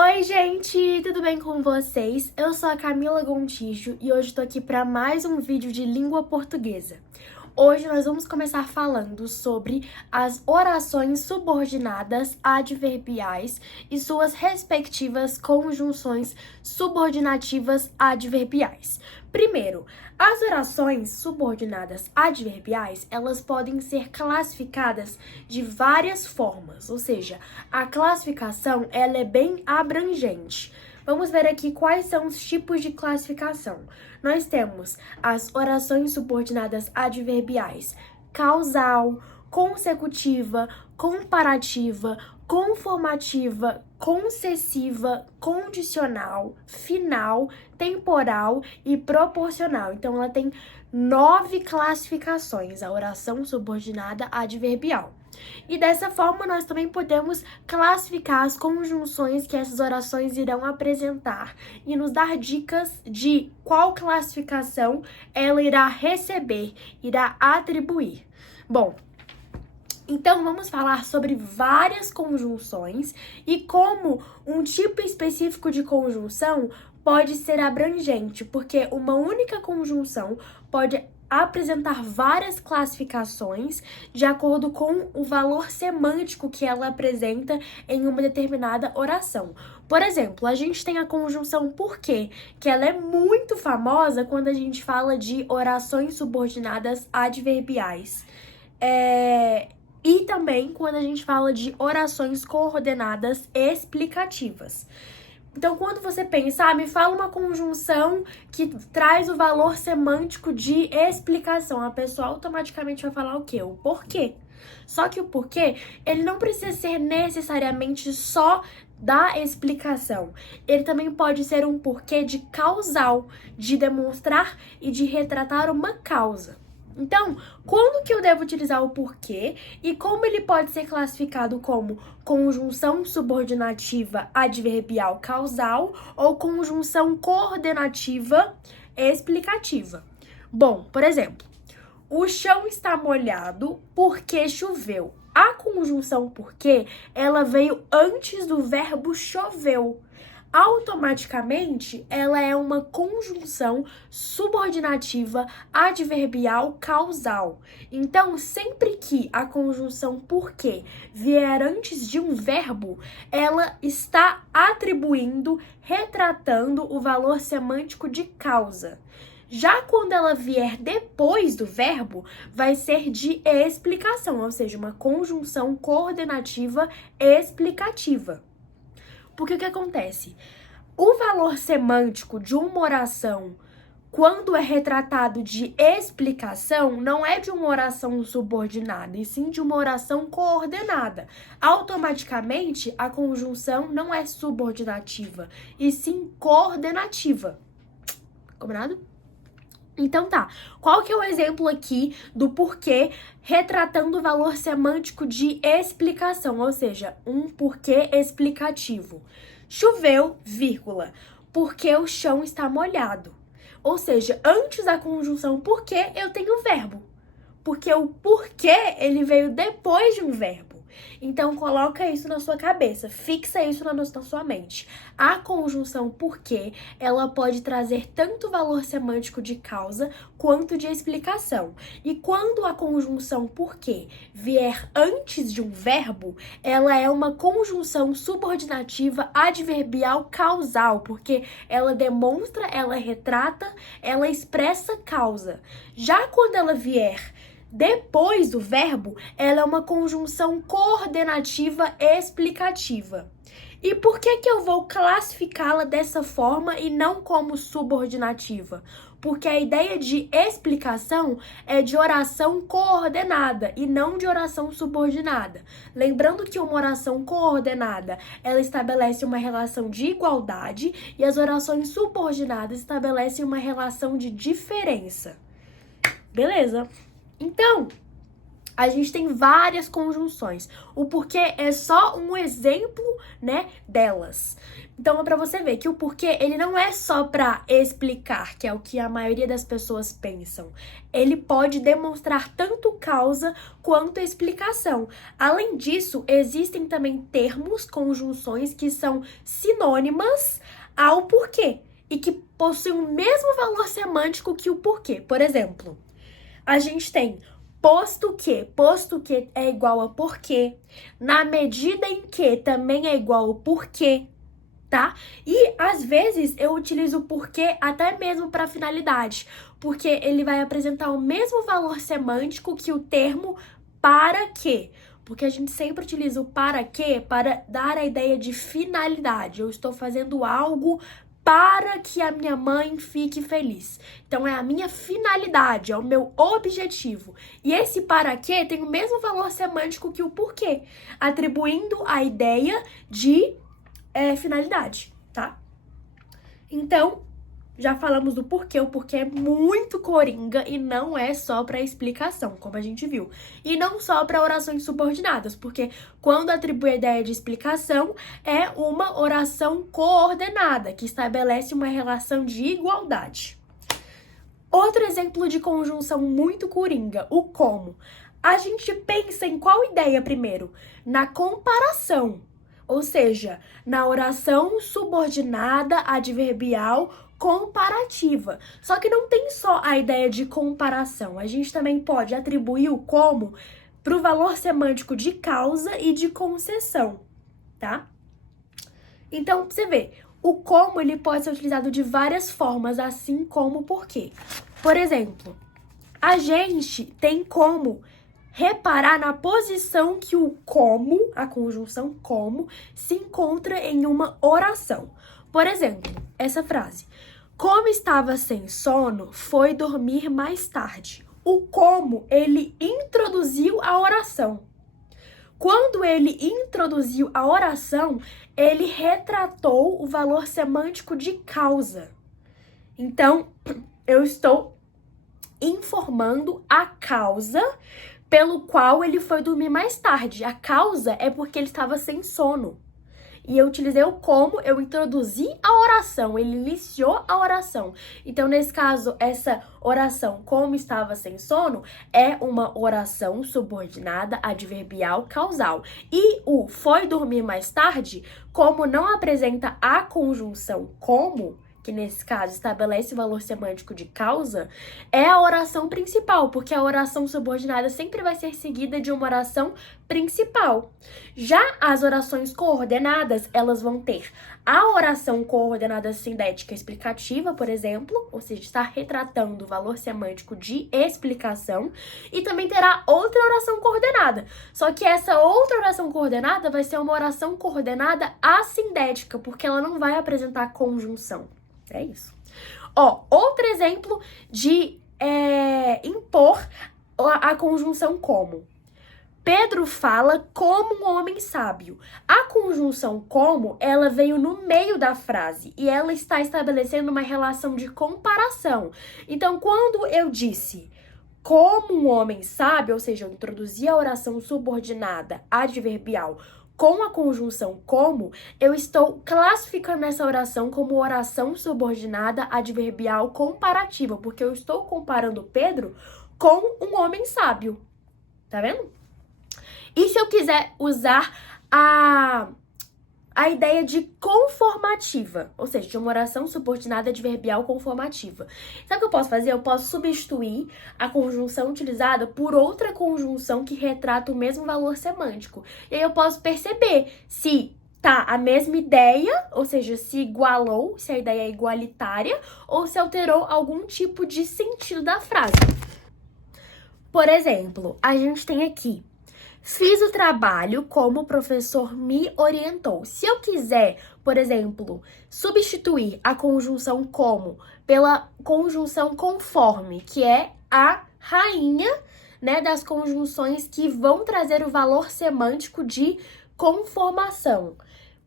Oi, gente! Tudo bem com vocês? Eu sou a Camila Gontijo e hoje tô aqui para mais um vídeo de língua portuguesa. Hoje nós vamos começar falando sobre as orações subordinadas adverbiais e suas respectivas conjunções subordinativas adverbiais. Primeiro, as orações subordinadas adverbiais, elas podem ser classificadas de várias formas, ou seja, a classificação ela é bem abrangente. Vamos ver aqui quais são os tipos de classificação. Nós temos as orações subordinadas adverbiais causal, consecutiva, comparativa, conformativa, concessiva, condicional, final, temporal e proporcional. Então, ela tem 9 classificações, a oração subordinada adverbial. E dessa forma, nós também podemos classificar as conjunções que essas orações irão apresentar e nos dar dicas de qual classificação ela irá receber, irá atribuir. Bom, então, vamos falar sobre várias conjunções e como um tipo específico de conjunção pode ser abrangente, porque uma única conjunção pode apresentar várias classificações de acordo com o valor semântico que ela apresenta em uma determinada oração. Por exemplo, a gente tem a conjunção porque, que ela é muito famosa quando a gente fala de orações subordinadas adverbiais. E também quando a gente fala de orações coordenadas explicativas. Então, quando você pensa, me fala uma conjunção que traz o valor semântico de explicação, a pessoa automaticamente vai falar o quê? O porquê. Só que o porquê, ele não precisa ser necessariamente só da explicação. Ele também pode ser um porquê de causal, de demonstrar e de retratar uma causa. Então, quando que eu devo utilizar o porquê e como ele pode ser classificado como conjunção subordinativa adverbial causal ou conjunção coordenativa explicativa? Bom, por exemplo, o chão está molhado porque choveu. A conjunção porque, ela veio antes do verbo choveu. Automaticamente, ela é uma conjunção subordinativa adverbial causal. Então, sempre que a conjunção porque vier antes de um verbo, ela está atribuindo, retratando o valor semântico de causa. Já quando ela vier depois do verbo, vai ser de explicação, ou seja, uma conjunção coordenativa explicativa. Porque o que acontece? O valor semântico de uma oração, quando é retratado de explicação, não é de uma oração subordinada, e sim de uma oração coordenada. Automaticamente, a conjunção não é subordinativa, e sim coordenativa. Combinado? Então tá, qual que é o exemplo aqui do porquê retratando o valor semântico de explicação, ou seja, um porquê explicativo. Choveu, vírgula, porque o chão está molhado. Ou seja, antes da conjunção porquê, eu tenho o verbo. Porque o porquê, ele veio depois de um verbo. Então, coloca isso na sua cabeça, fixa isso na sua mente. A conjunção porque, ela pode trazer tanto valor semântico de causa quanto de explicação. E quando a conjunção porque vier antes de um verbo, ela é uma conjunção subordinativa adverbial causal, porque ela demonstra, ela retrata, ela expressa causa. Já quando ela vier depois do verbo, ela é uma conjunção coordenativa explicativa. E por que eu vou classificá-la dessa forma e não como subordinativa? Porque a ideia de explicação é de oração coordenada e não de oração subordinada. Lembrando que uma oração coordenada, ela estabelece uma relação de igualdade e as orações subordinadas estabelecem uma relação de diferença. Beleza? Então, a gente tem várias conjunções. O porquê é só um exemplo, né, delas. Então, é pra você ver que o porquê, ele não é só pra explicar, que é o que a maioria das pessoas pensam. Ele pode demonstrar tanto causa quanto explicação. Além disso, existem também termos, conjunções que são sinônimas ao porquê e que possuem o mesmo valor semântico que o porquê. Por exemplo, a gente tem posto que é igual a porquê, na medida em que também é igual a porquê, tá? E às vezes eu utilizo o porquê até mesmo para finalidade, porque ele vai apresentar o mesmo valor semântico que o termo para quê. Porque a gente sempre utiliza o para quê para dar a ideia de finalidade. Eu estou fazendo algo para que a minha mãe fique feliz. Então, é a minha finalidade, é o meu objetivo. E esse para quê tem o mesmo valor semântico que o porquê, atribuindo a ideia de finalidade, tá? Então, já falamos do porquê. O porquê é muito coringa e não é só para explicação, como a gente viu. E não só para orações subordinadas, porque quando atribui a ideia de explicação, é uma oração coordenada, que estabelece uma relação de igualdade. Outro exemplo de conjunção muito coringa, o como. A gente pensa em qual ideia primeiro? Na comparação, ou seja, na oração subordinada adverbial comparativa. Só que não tem só a ideia de comparação. A gente também pode atribuir o como para o valor semântico de causa e de concessão, tá? Então, pra você ver, o como ele pode ser utilizado de várias formas, assim como o porquê. Por exemplo, a gente tem como reparar na posição que o como, a conjunção como, se encontra em uma oração. Por exemplo, essa frase: como estava sem sono, foi dormir mais tarde. O como, ele introduziu a oração. Quando ele introduziu a oração, ele retratou o valor semântico de causa. Então, eu estou informando a causa pelo qual ele foi dormir mais tarde. A causa é porque ele estava sem sono. E eu utilizei o como, eu introduzi a oração, ele iniciou a oração. Então, nesse caso, essa oração, como estava sem sono, é uma oração subordinada adverbial causal. E o foi dormir mais tarde, como não apresenta a conjunção como, que nesse caso estabelece o valor semântico de causa, é a oração principal, porque a oração subordinada sempre vai ser seguida de uma oração principal. Já as orações coordenadas, elas vão ter a oração coordenada sindética explicativa, por exemplo, ou seja, está retratando o valor semântico de explicação, e também terá outra oração coordenada. Só que essa outra oração coordenada vai ser uma oração coordenada assindética, porque ela não vai apresentar conjunção. É isso. Outro exemplo de impor a conjunção como. Pedro fala como um homem sábio. A conjunção como, ela veio no meio da frase e ela está estabelecendo uma relação de comparação. Então, quando eu disse como um homem sábio, ou seja, eu introduzi a oração subordinada adverbial com a conjunção como, eu estou classificando essa oração como oração subordinada adverbial comparativa, porque eu estou comparando Pedro com um homem sábio. Tá vendo? E se eu quiser usar a ideia de conformativa, ou seja, de uma oração subordinada adverbial conformativa. Sabe o que eu posso fazer? Eu posso substituir a conjunção utilizada por outra conjunção que retrata o mesmo valor semântico. E aí eu posso perceber se tá a mesma ideia, ou seja, se igualou, se a ideia é igualitária, ou se alterou algum tipo de sentido da frase. Por exemplo, a gente tem aqui: fiz o trabalho como o professor me orientou. Se eu quiser, por exemplo, substituir a conjunção como pela conjunção conforme, que é a rainha, né, das conjunções que vão trazer o valor semântico de conformação.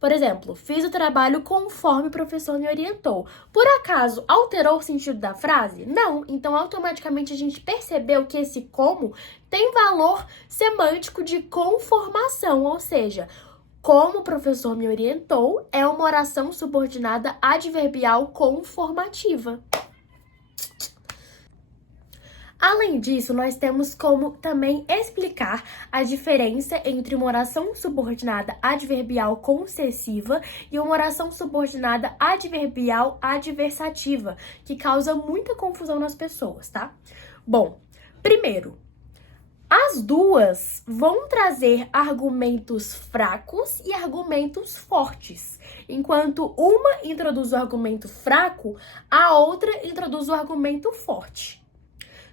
Por exemplo, fiz o trabalho conforme o professor me orientou. Por acaso, alterou o sentido da frase? Não. Então, automaticamente, a gente percebeu que esse como tem valor semântico de conformação, ou seja, como o professor me orientou é uma oração subordinada adverbial conformativa. Além disso, nós temos como também explicar a diferença entre uma oração subordinada adverbial concessiva e uma oração subordinada adverbial adversativa, que causa muita confusão nas pessoas, tá? Bom, primeiro, as duas vão trazer argumentos fracos e argumentos fortes. Enquanto uma introduz o argumento fraco, a outra introduz o argumento forte.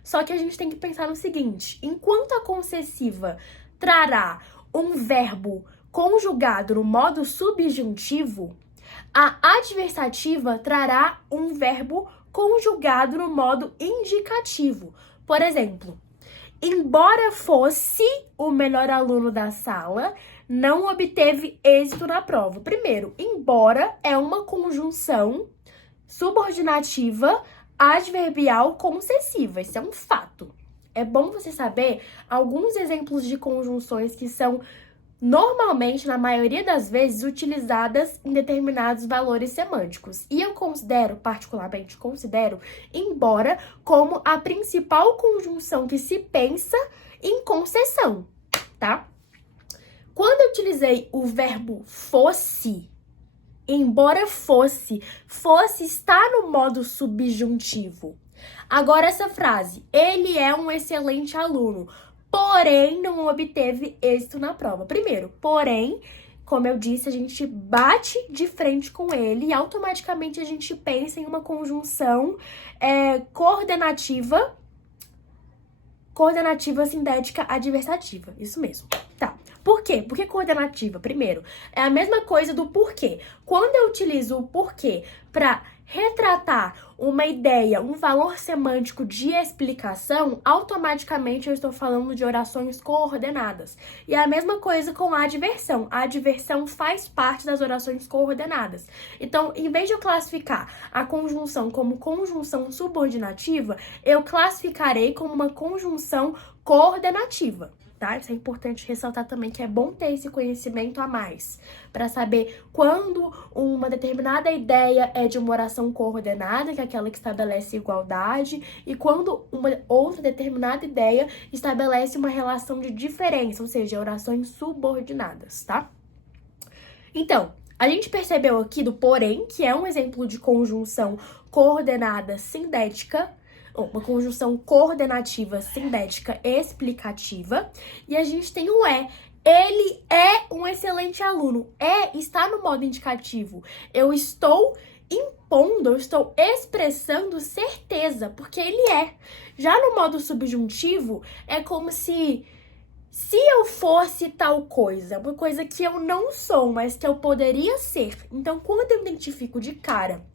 Só que a gente tem que pensar no seguinte: enquanto a concessiva trará um verbo conjugado no modo subjuntivo, a adversativa trará um verbo conjugado no modo indicativo. Por exemplo, embora fosse o melhor aluno da sala, não obteve êxito na prova. Primeiro, embora é uma conjunção subordinativa adverbial concessiva, isso é um fato. É bom você saber alguns exemplos de conjunções que são normalmente, na maioria das vezes, utilizadas em determinados valores semânticos. E eu particularmente considero, embora, como a principal conjunção que se pensa em concessão, tá? Quando eu utilizei o verbo fosse, embora fosse está no modo subjuntivo. Agora essa frase, ele é um excelente aluno, porém não obteve êxito na prova. Primeiro, porém, como eu disse, a gente bate de frente com ele e automaticamente a gente pensa em uma conjunção coordenativa sindética adversativa. Isso mesmo. Tá. Por quê? Por que coordenativa? Primeiro, é a mesma coisa do porquê. Quando eu utilizo o porquê para retratar uma ideia, um valor semântico de explicação, automaticamente eu estou falando de orações coordenadas. E é a mesma coisa com a adversão. A adversão faz parte das orações coordenadas. Então, em vez de eu classificar a conjunção como conjunção subordinativa, eu classificarei como uma conjunção coordenativa. Tá? Isso é importante ressaltar também, que é bom ter esse conhecimento a mais para saber quando uma determinada ideia é de uma oração coordenada, que é aquela que estabelece igualdade, e quando uma outra determinada ideia estabelece uma relação de diferença, ou seja, orações subordinadas, tá? Então, a gente percebeu aqui do porém, que é um exemplo de conjunção coordenada sindética, uma conjunção coordenativa sindética explicativa, e a gente tem o é. Ele é um excelente aluno. Está no modo indicativo. Eu estou impondo, eu estou expressando certeza, porque ele é. Já no modo subjuntivo, é como se eu fosse tal coisa, uma coisa que eu não sou, mas que eu poderia ser. Então, quando eu identifico de cara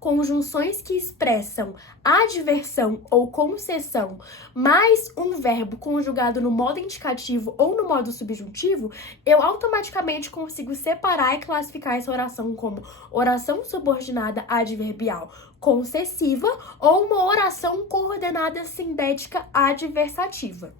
conjunções que expressam adversão ou concessão, mais um verbo conjugado no modo indicativo ou no modo subjuntivo, eu automaticamente consigo separar e classificar essa oração como oração subordinada adverbial concessiva ou uma oração coordenada sindética adversativa.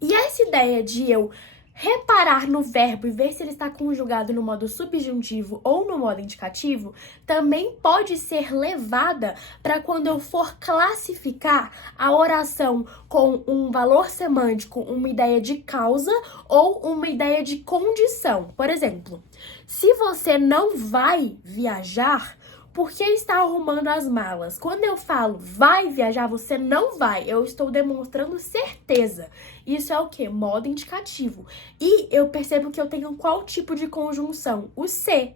E essa ideia de eu reparar no verbo e ver se ele está conjugado no modo subjuntivo ou no modo indicativo também pode ser levada para quando eu for classificar a oração com um valor semântico, uma ideia de causa ou uma ideia de condição. Por exemplo, se você não vai viajar, por que está arrumando as malas? Quando eu falo vai viajar, você não vai. Eu estou demonstrando certeza. Isso é o quê? Modo indicativo. E eu percebo que eu tenho qual tipo de conjunção? O se.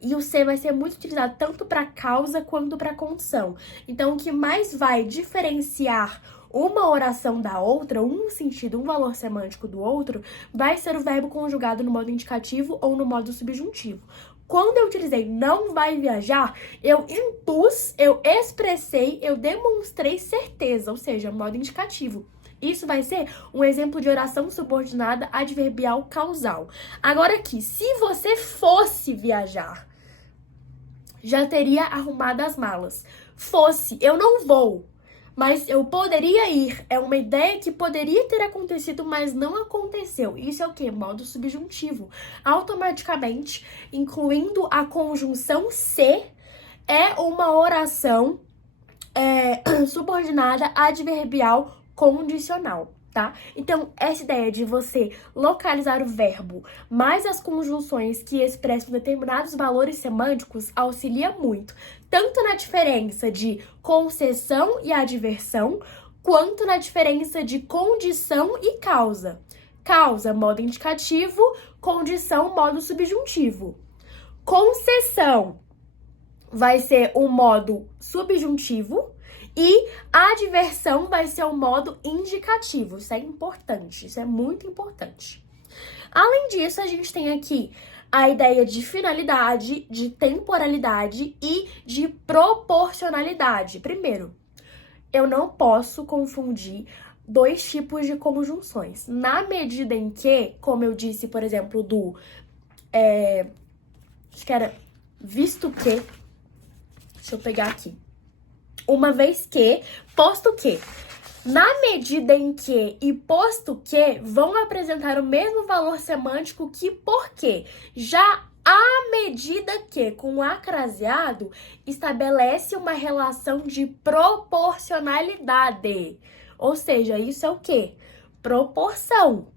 E o se vai ser muito utilizado tanto para causa quanto para condição. Então, o que mais vai diferenciar uma oração da outra, um sentido, um valor semântico do outro, vai ser o verbo conjugado no modo indicativo ou no modo subjuntivo. Quando eu utilizei não vai viajar, eu impus, eu expressei, eu demonstrei certeza, ou seja, modo indicativo. Isso vai ser um exemplo de oração subordinada adverbial causal. Agora aqui, se você fosse viajar, já teria arrumado as malas. Fosse, eu não vou, mas eu poderia ir. É uma ideia que poderia ter acontecido, mas não aconteceu. Isso é o quê? Modo subjuntivo. Automaticamente, incluindo a conjunção se, é uma oração subordinada adverbial condicional, tá? Então, essa ideia de você localizar o verbo mais as conjunções que expressam determinados valores semânticos auxilia muito, tanto na diferença de concessão e adversão, quanto na diferença de condição e causa. Causa, modo indicativo, condição, modo subjuntivo. Concessão vai ser o modo subjuntivo e a adversão vai ser o modo indicativo. Isso é importante, isso é muito importante. Além disso, a gente tem aqui a ideia de finalidade, de temporalidade e de proporcionalidade. Primeiro, eu não posso confundir dois tipos de conjunções. Na medida em que, como eu disse, por exemplo, acho que era visto que. Deixa eu pegar aqui. Uma vez que, posto que. Na medida em que e posto que vão apresentar o mesmo valor semântico que porque. Já à medida que, com o acraseado, estabelece uma relação de proporcionalidade. Ou seja, isso é o quê? Proporção,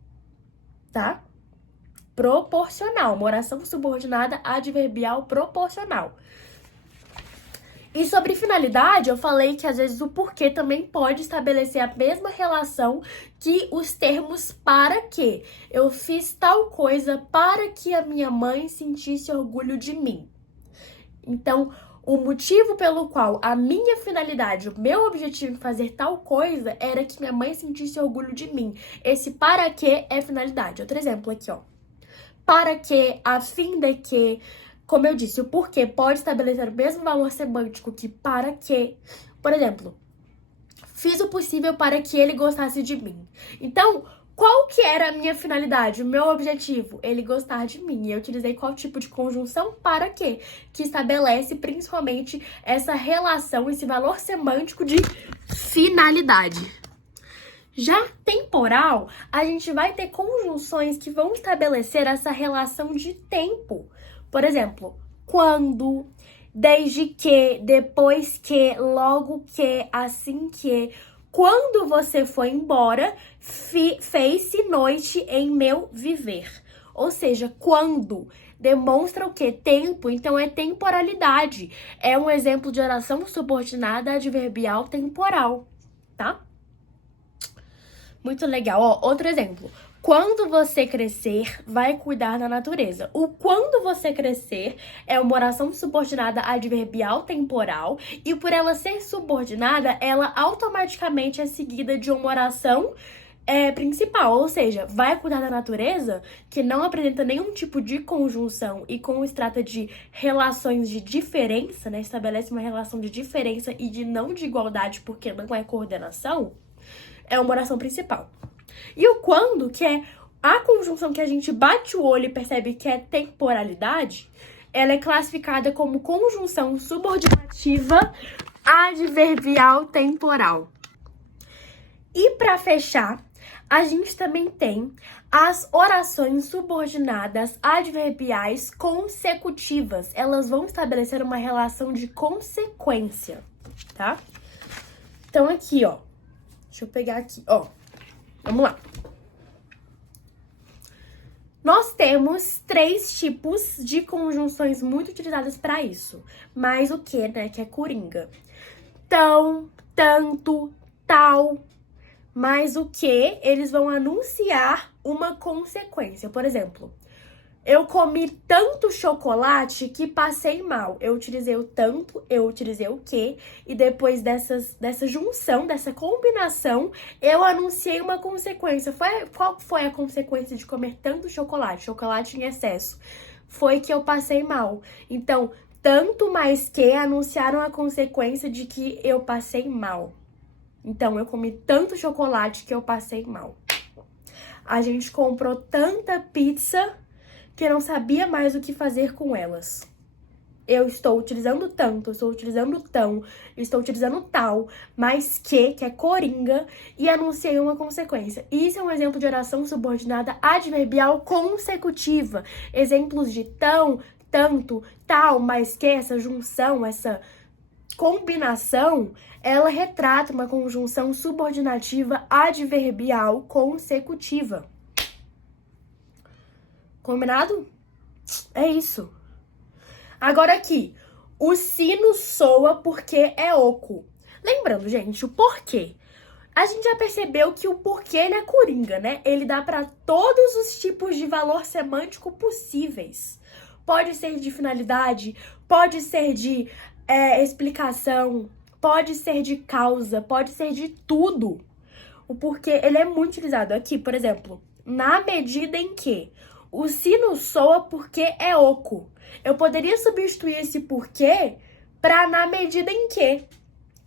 tá? Proporcional. Uma oração subordinada adverbial proporcional. E sobre finalidade, eu falei que às vezes o porquê também pode estabelecer a mesma relação que os termos para que. Eu fiz tal coisa para que a minha mãe sentisse orgulho de mim. Então, o motivo pelo qual a minha finalidade, o meu objetivo em fazer tal coisa era que minha mãe sentisse orgulho de mim. Esse para que é finalidade. Outro exemplo aqui, ó. Para que, a fim de que... Como eu disse, o porquê pode estabelecer o mesmo valor semântico que para que. Por exemplo, fiz o possível para que ele gostasse de mim. Então, qual que era a minha finalidade, o meu objetivo? Ele gostar de mim. E eu utilizei qual tipo de conjunção? Para que estabelece principalmente essa relação, esse valor semântico de finalidade. Já temporal, a gente vai ter conjunções que vão estabelecer essa relação de tempo. Por exemplo, quando, desde que, depois que, logo que, assim que. Quando você foi embora, fez-se noite em meu viver. Ou seja, quando demonstra o quê? Tempo, então é temporalidade. É um exemplo de oração subordinada adverbial temporal, tá? Muito legal. Ó, outro exemplo. Quando você crescer, vai cuidar da natureza. O quando você crescer é uma oração subordinada adverbial temporal e por ela ser subordinada, ela automaticamente é seguida de uma oração principal, ou seja, vai cuidar da natureza, que não apresenta nenhum tipo de conjunção e como se trata de relações de diferença, né? Estabelece uma relação de diferença e de não de igualdade porque não é coordenação, é uma oração principal. E o quando, que é a conjunção que a gente bate o olho e percebe que é temporalidade, ela é classificada como conjunção subordinativa adverbial temporal. E para fechar, a gente também tem as orações subordinadas adverbiais consecutivas. Elas vão estabelecer uma relação de consequência, tá? Então aqui, ó. Deixa eu pegar aqui, ó. Vamos lá. Nós temos 3 tipos de conjunções muito utilizadas para isso. Mais o que, né? Que é coringa. Tão, tanto, tal. Mais o que, eles vão anunciar uma consequência. Por exemplo, eu comi tanto chocolate que passei mal. Eu utilizei o tanto, eu utilizei o que, e depois dessa junção, dessa combinação, eu anunciei uma consequência. Qual foi a consequência de comer tanto chocolate? Chocolate em excesso. Foi que eu passei mal. Então, tanto mais que anunciaram a consequência de que eu passei mal. Então, eu comi tanto chocolate que eu passei mal. A gente comprou tanta pizza que não sabia mais o que fazer com elas. Eu estou utilizando tanto, estou utilizando tão, estou utilizando tal, mas que é coringa, e anunciei uma consequência. Isso é um exemplo de oração subordinada adverbial consecutiva. Exemplos de tão, tanto, tal, mas que, essa junção, essa combinação, ela retrata uma conjunção subordinativa adverbial consecutiva. Combinado? É isso. Agora aqui, o sino soa porque é oco. Lembrando, gente, o porquê. A gente já percebeu que o porquê ele é coringa, né? Ele dá para todos os tipos de valor semântico possíveis. Pode ser de finalidade, pode ser de explicação, pode ser de causa, pode ser de tudo. O porquê, ele é muito utilizado aqui, por exemplo, na medida em que o sino soa porque é oco. Eu poderia substituir esse porquê para na medida em que.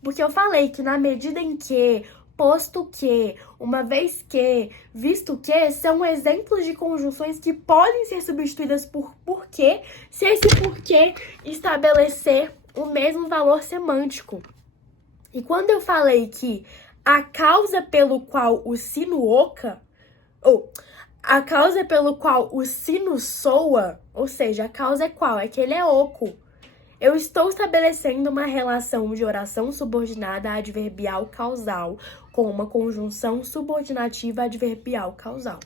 Porque eu falei que na medida em que, posto que, uma vez que, visto que, são exemplos de conjunções que podem ser substituídas por porquê, se esse porquê estabelecer o mesmo valor semântico. E quando eu falei que a causa pelo qual o sino oca, a causa pelo qual o sino soa, ou seja, a causa é qual? É que ele é oco. Eu estou estabelecendo uma relação de oração subordinada adverbial causal com uma conjunção subordinativa adverbial causal.